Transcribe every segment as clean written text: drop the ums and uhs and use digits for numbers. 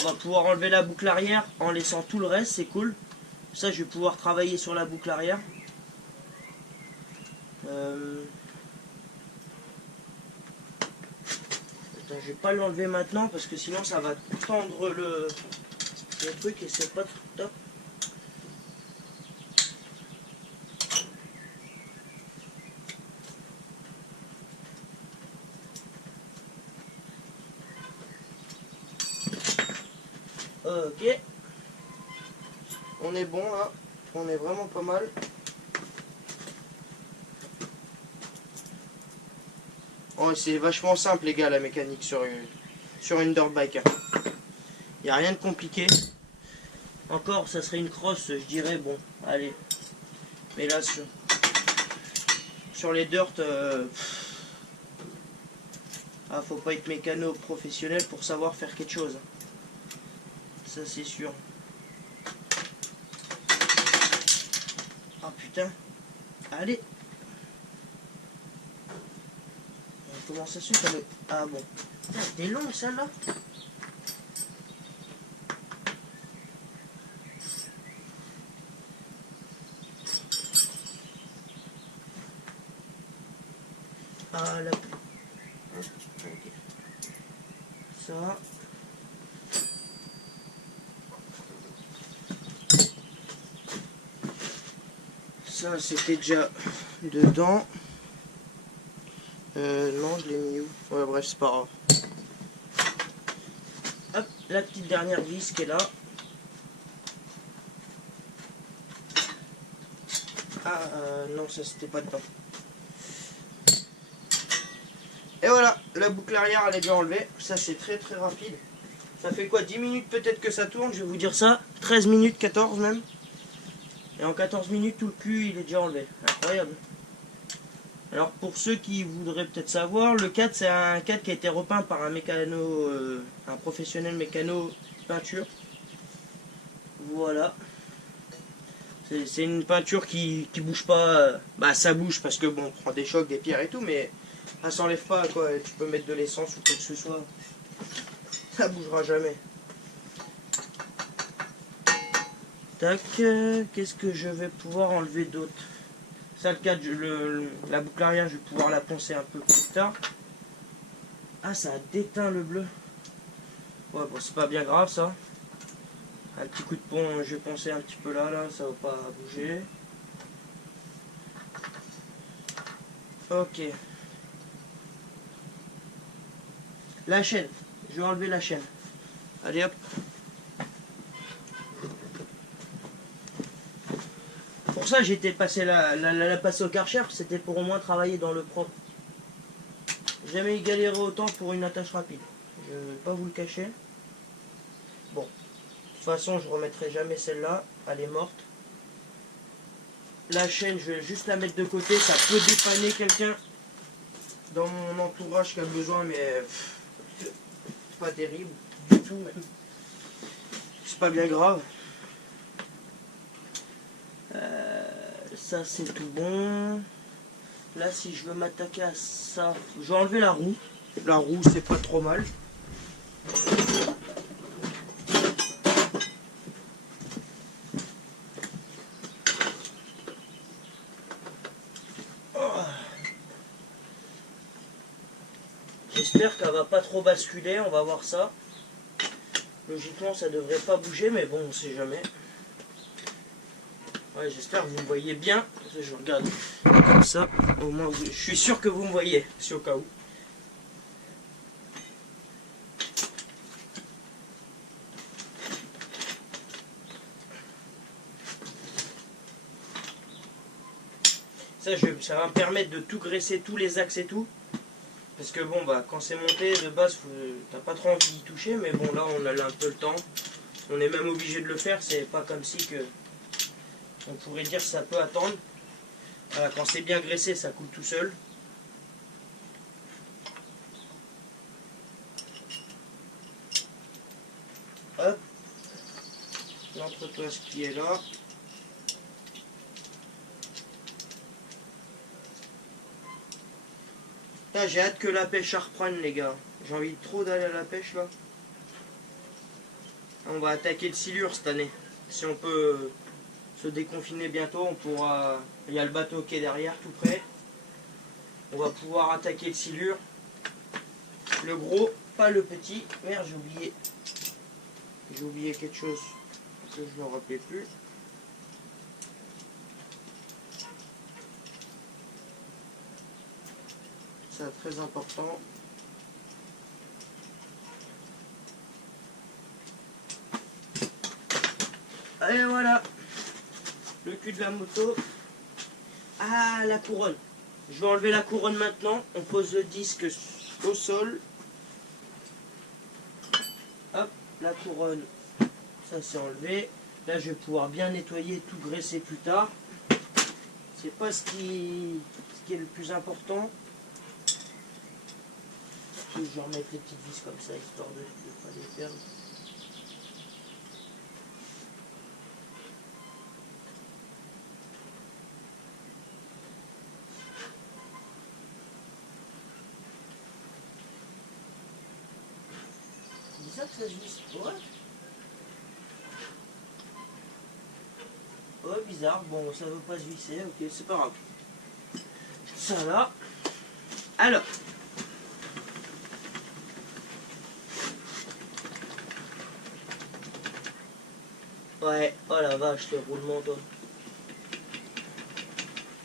on va pouvoir enlever la boucle arrière en laissant tout le reste, c'est cool. Ça, je vais pouvoir travailler sur la boucle arrière. Attends, je vais pas l'enlever maintenant parce que sinon ça va tendre le truc et c'est pas top. Ok. On est bon là. On est vraiment pas mal. Oh, c'est vachement simple les gars la mécanique sur une dirt bike. Il n'y a rien de compliqué. Encore ça serait une crosse, je dirais bon, allez. Mais là sur les dirt, faut pas être mécano professionnel pour savoir faire quelque chose. Ça c'est sûr. Ah putain. Allez. Comment ça se fait? Ah bon. T'es long celle-là. Ah là. Okay. Ça. Ça c'était déjà dedans. Non, je l'ai mis où? Ouais, bref, c'est pas grave. Hop, la petite dernière vis qui est là. Ah, non, ça c'était pas dedans. Et voilà, la boucle arrière elle est bien enlevée. Ça c'est très très rapide. Ça fait quoi? 10 minutes peut-être que ça tourne, je vais vous dire ça. 13 minutes, 14 même. Et en 14 minutes, tout le cul il est déjà enlevé. Incroyable. Alors pour ceux qui voudraient peut-être savoir, le 4 c'est un 4 qui a été repeint par un mécano, un professionnel mécano peinture. Voilà. C'est une peinture qui bouge pas. Bah ça bouge parce que bon, on prend des chocs, des pierres et tout, mais ça s'enlève pas quoi. Tu peux mettre de l'essence ou quoi que ce soit. Ça bougera jamais. Tac, qu'est-ce que je vais pouvoir enlever d'autre? Ça, le 4, la boucle arrière, je vais pouvoir la poncer un peu plus tard. Ah, ça a déteint le bleu. Ouais, bon, c'est pas bien grave ça. Un petit coup de pont, je vais poncer un petit peu là, ça va pas bouger. Ok. La chaîne, je vais enlever la chaîne. Allez hop. Pour ça, j'étais passé la passer au Karcher, c'était pour au moins travailler dans le propre. Jamais galéré autant pour une attache rapide. Je ne vais pas vous le cacher. Bon. De toute façon, je remettrai jamais celle-là. Elle est morte. La chaîne, je vais juste la mettre de côté. Ça peut dépanner quelqu'un dans mon entourage qui a besoin, mais c'est pas terrible du tout. C'est pas bien grave. Ça, c'est tout bon. Là, si je veux m'attaquer à ça, je vais enlever la roue. La roue, c'est pas trop mal. J'espère qu'elle va pas trop basculer, on va voir ça. Logiquement, ça devrait pas bouger, mais bon, on sait jamais. Ouais, j'espère que vous me voyez bien. Je regarde comme ça, au moins, je suis sûr que vous me voyez, c'est au cas où. Ça va me permettre de tout graisser, tous les axes et tout. Parce que bon, bah, quand c'est monté, de base, t'as pas trop envie d'y toucher, mais bon, là, on a un peu le temps. On est même obligé de le faire, c'est pas comme si que... On pourrait dire que ça peut attendre. Voilà, quand c'est bien graissé, ça coule tout seul. Hop. L'entretoise qui est là. J'ai hâte que la pêche reprenne les gars. J'ai envie trop d'aller à la pêche là. On va attaquer le silure cette année. Si on peut se déconfiner bientôt, on pourra. Il y a le bateau qui est derrière, tout près. On va pouvoir attaquer le silure. Le gros, pas le petit. Merde, j'ai oublié. J'ai oublié quelque chose que je ne me rappelais plus. C'est très important. Et voilà. Le cul de la moto. Ah, la couronne. Je vais enlever la couronne maintenant. On pose le disque au sol. Hop, la couronne. Ça c'est enlevé. Là je vais pouvoir bien nettoyer, tout graisser plus tard. C'est pas ce qui est le plus important. Je vais remettre les petites vis comme ça, histoire de ne pas les perdre. C'est bizarre que ça se visse. Ouais. Ouais, bizarre. Bon, ça veut pas se visser. Ok, c'est pas grave. Ça là. Alors. Ouais, oh la vache, les roulements toi.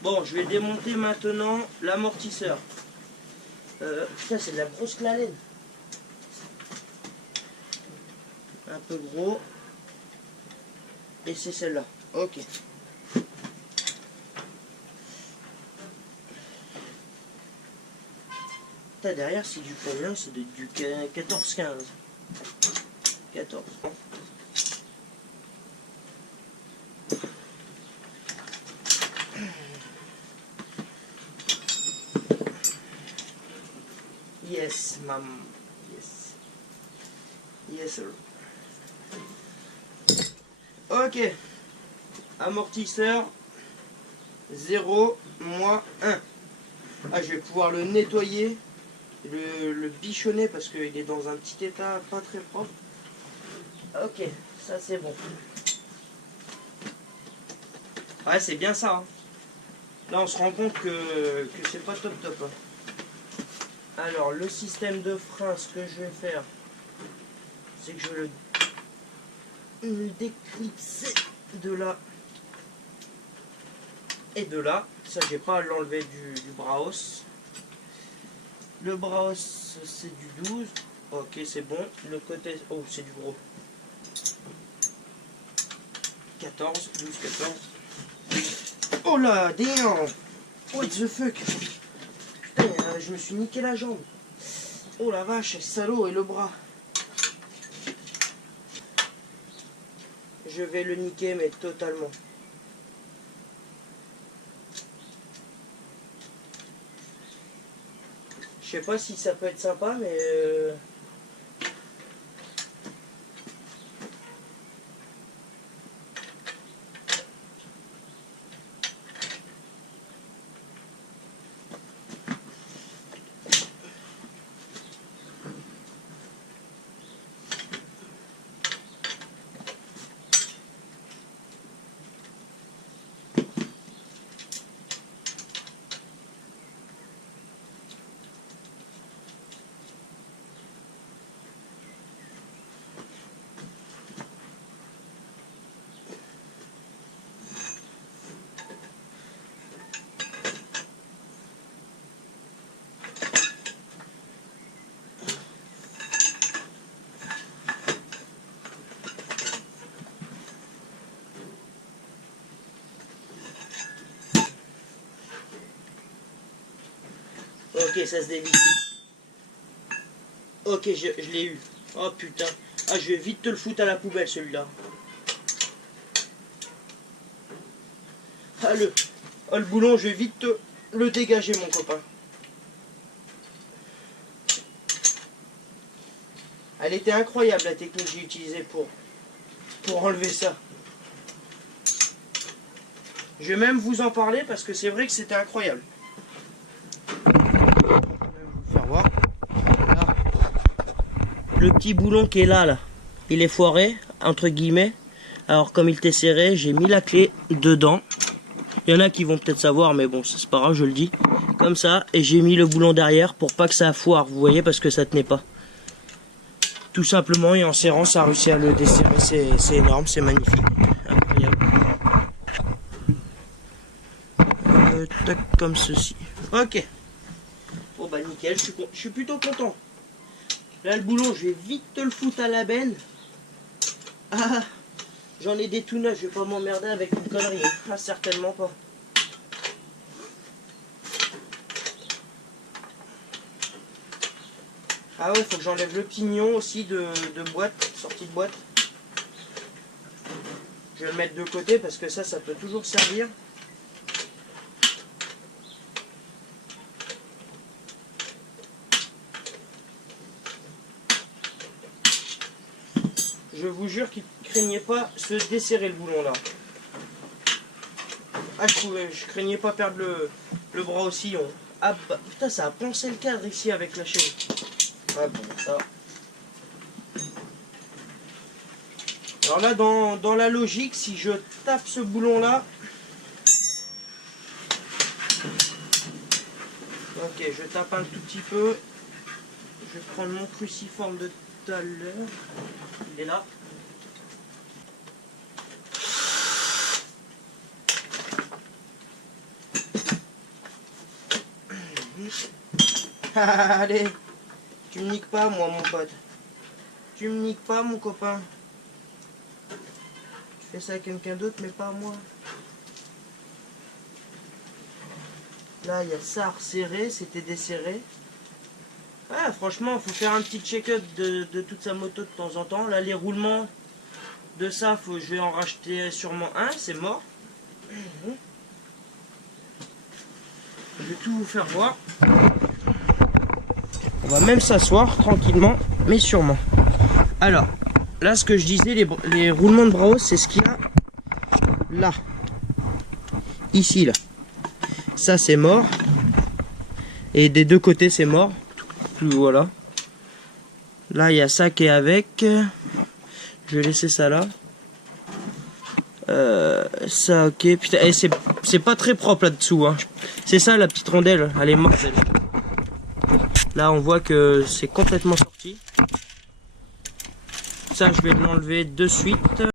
Bon, je vais démonter maintenant l'amortisseur. Putain, c'est de la grosse clalène. Un peu gros. Et c'est celle-là. Ok. Putain, derrière, c'est du combien? C'est du 14-15. 14. Yes, mam. Yes. Yes, sir. Ok. Amortisseur 0, moins 1. Ah, je vais pouvoir le nettoyer, le bichonner parce qu'il est dans un petit état pas très propre. Ok, ça c'est bon. Ouais, c'est bien ça. Hein. Là, on se rend compte que c'est pas top top. Hein. Alors, le système de frein, ce que je vais faire, c'est que je vais le déclipser de là et de là. Ça, j'ai pas à l'enlever du Braos. Le Braos, c'est du 12. Ok, c'est bon. Le côté... Oh, c'est du gros. 14, 12, 14. Oh là, damn! What the fuck? Putain, je me suis niqué la jambe. Oh la vache, salaud, et le bras. Je vais le niquer, mais totalement. Je sais pas si ça peut être sympa, mais... Ok, ça se dévisse. Ok, je l'ai eu. Oh putain. Ah, je vais vite te le foutre à la poubelle celui-là. Ah, le boulon, je vais vite te le dégager, mon copain. Elle était incroyable la technique que j'ai utilisée pour enlever ça. Je vais même vous en parler parce que c'est vrai que c'était incroyable. Je vais même vous faire voir. Là. Le petit boulon qui est là, il est foiré. entre guillemets. Alors comme il était serré, j'ai mis la clé dedans. Il y en a qui vont peut-être savoir, mais bon, c'est pas grave, je le dis. Comme ça, et j'ai mis le boulon derrière pour pas que ça foire, vous voyez, parce que ça tenait pas. Tout simplement, et en serrant, ça a réussi à le desserrer, c'est énorme, c'est magnifique. Incroyable. Tac, comme ceci. Ok. Bon bah nickel, je suis plutôt content. Là, le boulon, je vais vite te le foutre à la benne. Ah, j'en ai des tout neufs, je vais pas m'emmerder avec une connerie. Ah, certainement pas. Ah ouais, faut que j'enlève le pignon aussi de boîte, sortie de boîte. Je vais le mettre de côté parce que ça peut toujours servir. Je vous jure qu'il ne craignait pas se desserrer le boulon là. Ah, je craignais pas perdre le bras au sillon. Ah bah, putain, ça a poncé le cadre ici avec la chaîne. Ah bon, ça. Alors là, dans la logique, si je tape ce boulon là. Ok, je tape un tout petit peu. Je vais prendre mon cruciforme de tout à l'heure. Il est là. Allez, tu me niques pas moi mon pote. Tu me niques pas mon copain. Tu fais ça à quelqu'un d'autre mais pas à moi. Là il y a ça à resserrer, c'était desserré. Ah, franchement, faut faire un petit check-up de toute sa moto de temps en temps. Là, les roulements de ça, je vais en racheter sûrement un, c'est mort. Je vais tout vous faire voir. On va même s'asseoir tranquillement, mais sûrement. Alors, là, ce que je disais, les roulements de Brao, c'est ce qu'il y a là. Ici, là. Ça, c'est mort. Et des deux côtés, c'est mort. Voilà. Là, il y a ça qui est avec. Je vais laisser ça là. Ça, ok. Putain, et c'est pas très propre là-dessous. Hein. C'est ça, la petite rondelle. Elle est morte. Là, on voit que c'est complètement sorti. Ça, je vais l'enlever de suite.